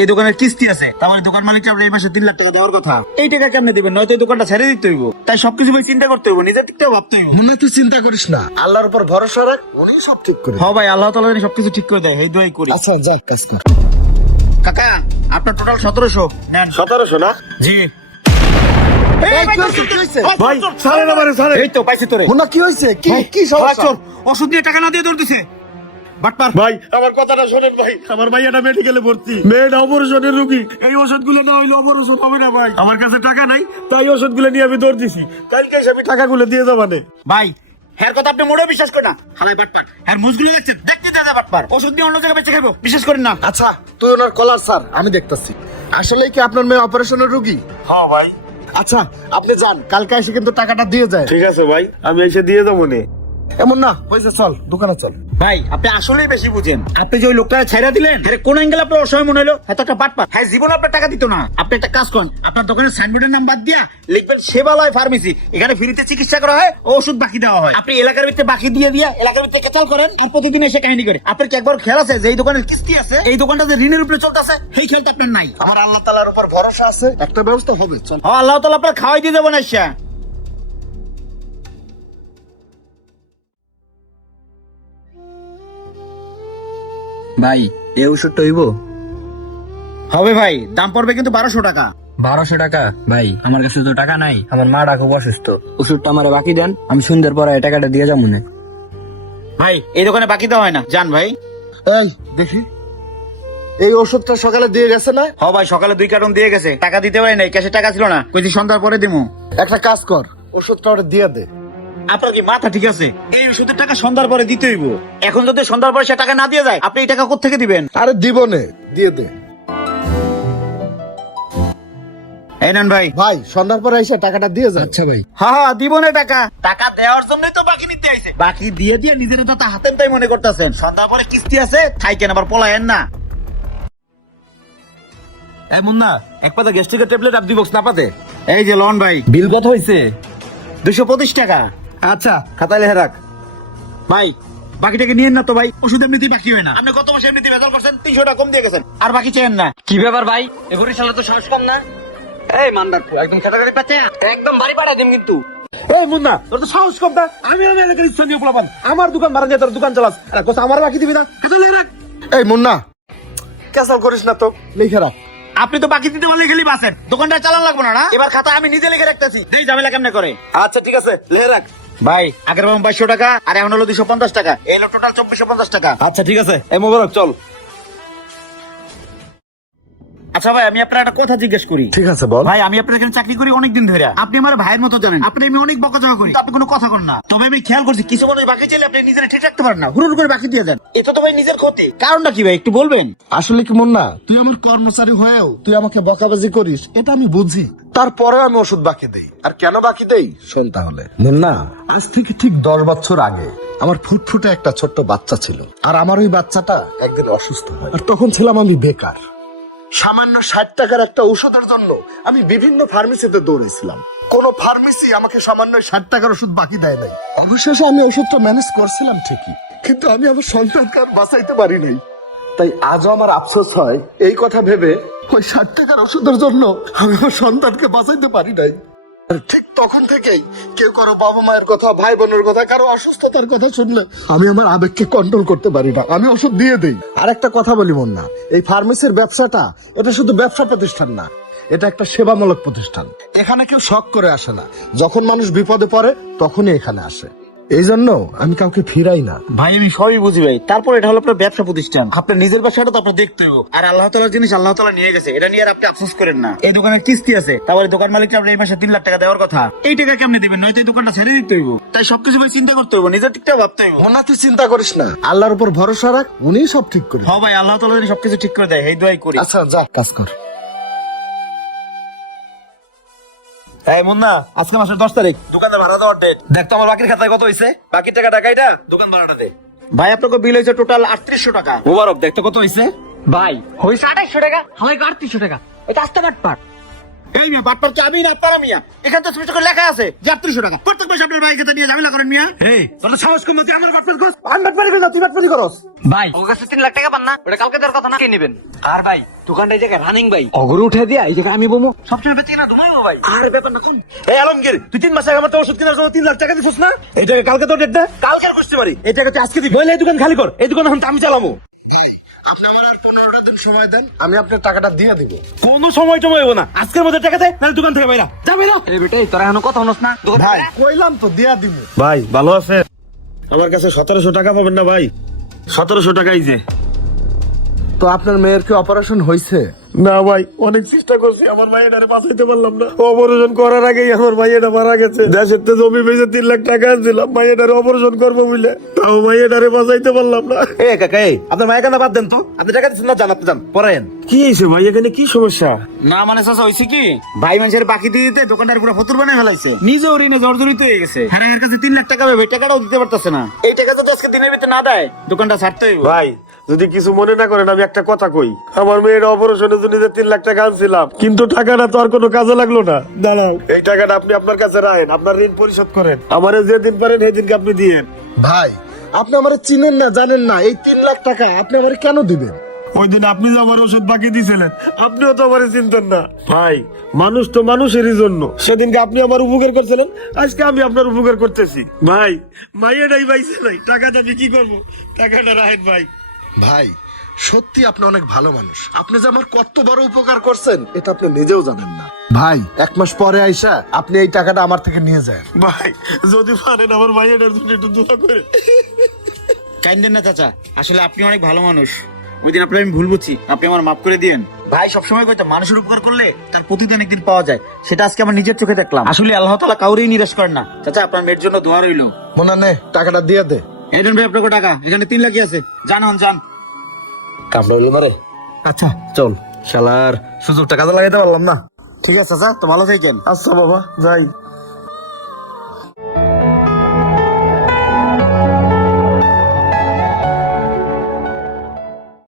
এই দোকানের কিস্তি আছে, তার দোকান মালিক এই মাসে 3 লাখ টাকা দেওয়ার কথা। এই টাকা কেমনে দিবেন? নয়তো এই দোকানটা ছেড়ে দিতে হইব। তাই সবকিছু ভাই চিন্তা করতে হইব, নিজের দিকটাও ভাবতে হইব। মনে তুই চিন্তা করিস না, আল্লাহর উপর ভরসা রাখ, উনি সব ঠিক করে হ্যাঁ ভাই, আল্লাহ তাআলা জানি সবকিছু ঠিক করে দেয়, এই দোয়াই করি। আচ্ছা যা কাজ কর। কাকা আপনার টোটাল 1700 নেন। 1700 না? জি এই কি হইছে? ভাই সারে না মারে সারে। এই তো পাইছি তোরে। মুন্না কি হইছে? কি সমস্যা? চোর ওষুধ দিয়ে টাকা না দিয়ে দৌড় দিছে। বাটপার ভাই আমার কথাটা শোনেন ভাই, আমার ভাইয়াটা মেডিকেলে ভর্তি, মেয়েটা অপারেশনের রোগী। এই ওষুধগুলো না হইলে অপারেশন হবে না ভাই। আমার কাছে টাকা নাই, তাই ওষুধগুলো নিয়ে আমি দৌড় দিছি। কালকে এসে আমি টাকাগুলো দিয়ে যাবানে। ভাই হ্যার কথা আপনি মোটেও বিশ্বাস করেন না। হালাই বাটপার, হ্যার মুজগুলো দেখছেন, দেখতে দাদা বাটপার। ওষুধ দিয়ে অন্য জায়গায় বেঁচে খাবো, বিশ্বাস করেন না। আচ্ছা তুই ওনার কলার স্যার, আমি দেখতাছি। আসলে কি আপনার মেয়ে অপারেশনের রোগী? হ্যাঁ ভাই। আচ্ছা আপনি যান, কালকে এসে কিন্তু টাকাটা দিয়ে যায়। ঠিক আছে ভাই, আমি এসে দিয়ে যাবো নে। এমন না হয়েছে, চল দোকানে চল। ভাই আপনি আসলেই বেশি বুঝেন। আপনি যে ওই লোকটা ছাইরা দিলেন, কোন অ্যাঙ্গেল আপনার অসহায় মনে হলো? এত একটা বাটপার, হ্যাঁ জীবন আপনার টাকা দিত না। আপনি একটা কাজ করেন, আপনার দোকানের সাইনবোর্ডের নাম বাদ দিয়া লিখবেন সেবালয় ফার্মেসি। এখানে ফ্রিতে চিকিৎসা করা হয় ও ওষুধ বাকি দেওয়া হয়। আপনি এলাকার ভিতরে বাকি দিয়ে দিয়া এলাকার ভিতরে কেচাল করেন আর প্রতিদিন এসে কাহিনী করে। আপনার কি একবার খেয়াল আছে যে এই দোকানের কিস্তি আছে, এই দোকানটা যে ঋণের উপরে চলতেছে, সেই খেয়ালটা আপনার নাই? আমার আল্লাহ তাআলার উপর ভরসা আছে, একটা ব্যবস্থা হবে, চল। হ্যাঁ আল্লাহ তাআলা আপনার খাওয়াই দিয়ে যাবেন আইসা। ভাই এই ওষুধটা হইব? হবে ভাই, দাম পড়বে কিন্তু 1200 টাকা। 1200 টাকা? ভাই আমার কাছে তো টাকা নাই, আমার মাটা খুব অসুস্থ। ওষুধটা আমার বাকি দেন, আমি সন্ধ্যার পরে এই টাকাটা দিয়ে যাবো না। ভাই এই দোকানে বাকি দেওয়া হয় না, যান ভাই। এই দেখি, এই ওষুধটা সকালে দিয়ে গেছে না? হ ভাই, সকালে 2 কার্টন দিয়ে গেছে, টাকা দিতে পারি নাই, ক্যাশে টাকা ছিল না, কইছি সন্ধ্যার পরে দিমু। একটা কাজ কর, ওষুধটা ওটা দিয়ে দে। আপনার কি মাথা ঠিক আছে? এই ওষুধের টাকা সন্ধ্যার পরে দিতে হইব। এখন যদি সন্ধ্যার পরে সে টাকা না দিয়ে যায়, আপনি এই টাকা কোত্থেকে দিবেন? আরে দিব নে, দিয়ে দে। এই নেন ভাই। ভাই সন্ধ্যার পরে এসে টাকাটা দিয়ে যায়। আচ্ছা ভাই। হ্যাঁ দিব না টাকা, টাকা দেওয়ার জন্যই তো বাকি নিতে আইছে। বাকি দিয়ে দিয়ে নিজের তো হাতেন তাই মনে করতেছেন। সন্ধ্যার পরে কিস্তি আছে, থাইকেন আবার পলায়েন না। এই মুন্না, এক পাতা গ্যাস্ট্রিকের ট্যাবলেট আপনি বক্স না পাতে। এই যে লন ভাই, বিল কত হইছে? 225 টাকা। আচ্ছা খাতায় লেখা রাখ। ভাই বাকিটাকে নিয়েন না তো ভাই, ওষুধ এমনিতেই বাকি হয় না। আপনি গত মাসে এমনিতেই ভেজাল করছেন, 300 টাকা কম দিয়ে গেছেন, আর বাকি চাইেন না। কি ব্যাপার ভাই, এগুলি শালা তো সাহস কম না? এই মান্দার একদম খেটাখাটি পাচ্ছে, একদম বাড়ি পাঠা দিম কিন্তু। এই মুন্না, তোর তো সাহস কম না? আমি এলাকার স্থানীয় পোলাপান, আমার দোকান ভাড়া দিয়ে তোর দোকান চালাস, আর কোথাও আমার বাকি দিবি না? খাতায় লেখা রাখ। এই মুন্না, ক্যাসাল করিস না তো, লিখে রাখ। আপনি তো বাকি দিতে পারলে খালি বাসেন, দোকানটা চালান লাগবো না। এবার খাতা আমি নিজে লিখে রাখতেছি, এই ঝামেলা কেমনে করে। আচ্ছা ঠিক আছে, লেখা রাখ। ভাই আগের বার 2200 টাকা, আর এখন হলো 250 টাকা, এই হলো টোটাল 2450 টাকা। আচ্ছা ঠিক আছে, এই মোবারক চল। আচ্ছা ভাই, আমি আপনার একটা কথা জিজ্ঞেস করি। ঠিক আছে বল। ভাই আমি আপনার এখানে চাকরি করি অনেকদিন ধরে, আপনি আমার ভাইয়ের মতো জানেন, আপনি আমি অনেক বকাঝকা করি, আপনি কোনো কথা করেন না। তবে আমি খেয়াল করছি কিছু মানুষ বাকি চাইলে আপনি নিজেরা ঠিক রাখতে পারেন না, হুড় করে বাকি দিয়ে দেন। এটা তো ভাই নিজের ক্ষতি। কারণটা কি ভাই একটু বলবেন? আসলে কি মুন্না, তুই আমার কর্মচারী হয়েও তুই আমাকে বকাবাজি করিস, এটা আমি বুঝি। তারপরে আমি ওষুধ বাকি দেই। আর কেন বাকি দেই শোন তাহলে। মুন্না, আজ থেকে ঠিক 10 বছর আগে আমার ফুটফুটে একটা ছোট্ট বাচ্চা ছিল, আর আমার ওই বাচ্চাটা একদিন অসুস্থ হয়। আর তখন ছিলাম আমি বেকার। সামান্য 60 টাকার একটা ওষুধের জন্য আমি বিভিন্ন ফার্মেসিতে দৌড়েছিলাম। কোন ফার্মেসি আমাকে সামান্য 60 টাকার ওষুধ বাকি দেয় নাই। অবশেষে আমি ওষুধটা ম্যানেজ করছিলাম ঠিকই, কিন্তু আমি আমার সন্তানকে আর বাঁচাইতে পারি নাই। তাই আজও আমার আফসোস হয় এই কথা ভেবে, ওই 60 টাকার ওষুধের জন্য আমি আমার সন্তানকে বাঁচাইতে পারি নাই। আর ঠিক তখন থেকেই কেউ কারো বাবা মায়ের কথা, ভাই বোনের কথা, কারো অসুস্থতার কথা শুনলে আমি আমার আবেগকে কন্ট্রোল করতে পারি না, আমি ওষুধ দিয়ে দেই। আর একটা কথা বলি মুন্না, এই ফার্মেসির ব্যবসাটা এটা শুধু ব্যবসা প্রতিষ্ঠান না, এটা একটা সেবামূলক প্রতিষ্ঠান। এখানে কেউ শখ করে আসে না, যখন মানুষ বিপদে পড়ে তখনই এখানে আসে। এই জন্য আমি কাউকে ফিরাই না। ভাই আমি সবই বুঝি ভাই, তারপর এটা হলো আপনার ব্যবসা প্রতিষ্ঠান, আপনার নিজের ব্যবসাটা তো আপনার দেখতে হবে। আর আল্লাহ তাআলার জিনিস আল্লাহ তাআলা নিয়ে গেছে, এটা নিয়ে আর আপনি আফসোস করেন না। এই দোকানের কিস্তি আছে, তারপরে দোকান মালিককে আপনি এই মাসে 3 লাখ টাকা দেওয়ার কথা। এই টাকা কেমনে দিবেন? নয়তো এই দোকানটা ছেড়ে দিতে হইব। তাই সবকিছু ভাই চিন্তা করতে হইব, নিজের দিকটাও ভাবতে হইব। মুন্না তুই চিন্তা করিস না, আল্লাহর উপর ভরসা রাখ, উনি সব ঠিক করে। হ্যাঁ ভাই, আল্লাহ তাআলা জানি সবকিছু ঠিক করে দেয়, এই দোয়াই করি। আচ্ছা যা কাজ কর। এই মুন্না, আজকে মাসের 10 তারিখ, দোকানের ভাড়া দেওয়ার ডেট। দেখ তো আমার বাকির খাতায় কত হইছে, বাকি টাকা টাকাইটা দোকান ভাড়াটা দে। ভাই আপনাকে বিল হয়েছে টোটাল 3800 টাকা। মোবারক, দেখ তো কত হইছে। ভাই হইছে 2800 টাকা, আমাকে 3800 টাকা, এটা আসতে পারপার। এই মিয়া বাটপার কি আমি না আপনারা মিয়া? এখানে তো স্পষ্ট করে লেখা আছে যে 3800 টাকা। প্রত্যেক মাসে আপনার ভাইকে তো নিয়ে ঝামেলা করেন মিয়া। এই তোর সাহস কম তুই আমার বাটপার করছ? আমি বাটপারি করি না, তুই বাটপারি করস। ভাই ওর কাছে 3 লাখ টাকা পান না, ওটা কালকে দেওয়ার কথা না, কে নেবেন? আর ভাই দোকানটা এই জায়গায় রানিং ভাই, অগরে উঠে দিয়া এই জায়গায় আমি বমু সবসময় বেঁচে না ঘুমাইবো ভাই। আর ব্যাপার না কোন এই আলমগীর, তুই 3 মাস আগে আমার তো ওষুধ কেনার জন্য 3 লাখ টাকা দিছিস না? এই টাকা কালকে তো ডেট না, কালকে আর করতে পারি। এই টাকা তুই আজকে দিবি। বলে এই দোকান খালি কর, এই দোকান এখন তো আমি চালামু। আপনি আমার আর 15টা দিন সময় দেন, আমি আপনার টাকাটা দিয়ে দিব। কোনো সময় টময় হইব না, আজকের মধ্যে টাকা দে, নাহলে দোকান থেকে বাইরা যা, বাইরা। এই বেটাই তোরা এখনো কথা হনস না দোকান ভাই কইলাম তো দিয়া দিব। ভাই ভালো আছে? আমার কাছে 1700 টাকা পাবেন না ভাই? 1700 টাকাই যে। তো আপনার মেয়ের কি অপারেশন হয়েছে? না ভাই, অনেক চেষ্টা করছি, আমার মায়েরারে বাঁচাইতে পারলাম না। অপারেশন করার আগেই আমার মাইয়াটা মারা গেছে। দেশের তো জমি বেচে 3 লাখ টাকা আনছিলাম মাইয়াটারে অপারেশন করবো বলে, তাও মাইয়াটারে বাঁচাইতে পারলাম না। এই কাকা, এই আপনার মায়ের কাছে বাদ দেন তো। আপনি টাকা দিচ্ছেন না, জান আপনি যান পড়েন। কি হয়েছে ভাই, এখানে কি সমস্যা? না মানে চাচা হইছে কি, ভাই মানুষের বাকি দিয়ে দিতে দোকানদার পুরো ফতুর বানায় ফেলাইছে। নিজেও ঋণে জর্জরিত হয়ে গেছে। হ্যাঁ এর কাছে 3 লাখ টাকা পাবে, টাকাটাও দিতে পারতেছে না। এই টাকা যদি আজকে দিনের ভিতরে না দেয় দোকানটা ছাড়তে হইব। ভাই যদি কিছু মনে না করেন, আমি একটা কথা কই। আমার মেয়ের অপারেশনের জন্য যে 3 লাখ টাকা আনছিলাম, কিন্তু টাকাটা তো আর কোনো কাজে লাগলো না। দাঁড়াও, এই টাকাটা আপনি আপনার কাছে রাখেন, আপনার ঋণ পরিশোধ করেন। আমারে যেদিন পারেন সেই দিনকে আপনি দিয়েন। ভাই আপনি আমারে চিনেন না, জানেন না, এই 3 লাখ টাকা আপনি আমারে কেন দিবেন? ওই দিন আপনি যে আমার ওষুধ বাকি দিয়েছিলেন, আপনিও তো আমার চিনতেন না। ভাই মানুষ তো মানুষেরই জন্য, সেদিনকে আপনি আমার উপকার করছিলেন, আজকে আমি আপনার উপকার করতেছি। ভাই মাইয়াটাই পাইছে নাই, টাকাটা আমি কি করবো? টাকাটা রাখেন ভাই। ভাই সত্যি আপনি অনেক ভালো মানুষ, আপনি যে আমার কত বড় উপকার করছেন এটা আপনি নিজেও জানেন না। ভাই 1 মাস পরে আইসা আপনি এই টাকাটা আমার থেকে নিয়ে যান। ভাই যদি পারেন আমার মাইয়াটার জন্য একটু দোয়া করে। কাইন্দেন না চাচা, আসলে আপনি অনেক ভালো মানুষ। ওই দিন আপনার আমি ভুল বুঝছি, আপনি আমার মাফ করে দিয়েন। ভাই সবসময় কইতো মানুষের উপকার করলে তার প্রতিদান একদিন পাওয়া যায়, সেটা আজকে আমার নিজের চোখে দেখলাম। আসলে আল্লাহ তাআলা কাউরেই নিরাশ করেন না। চাচা আপনার মেয়ের জন্য দোয়া রইলো। মোনা নে টাকাটা দিয়ে দে। এই দেন ভাই আপনাকে টাকা, এখানে 3 লাখই আছে, যান হন যান। কামড়া হইলো না রে। আচ্ছা চল, শালার সুযোগটা কাজে লাগাইতে পারলাম না। ঠিক আছে চাচা, তো ভালো থাকেন। আচ্ছা বাবা যাই।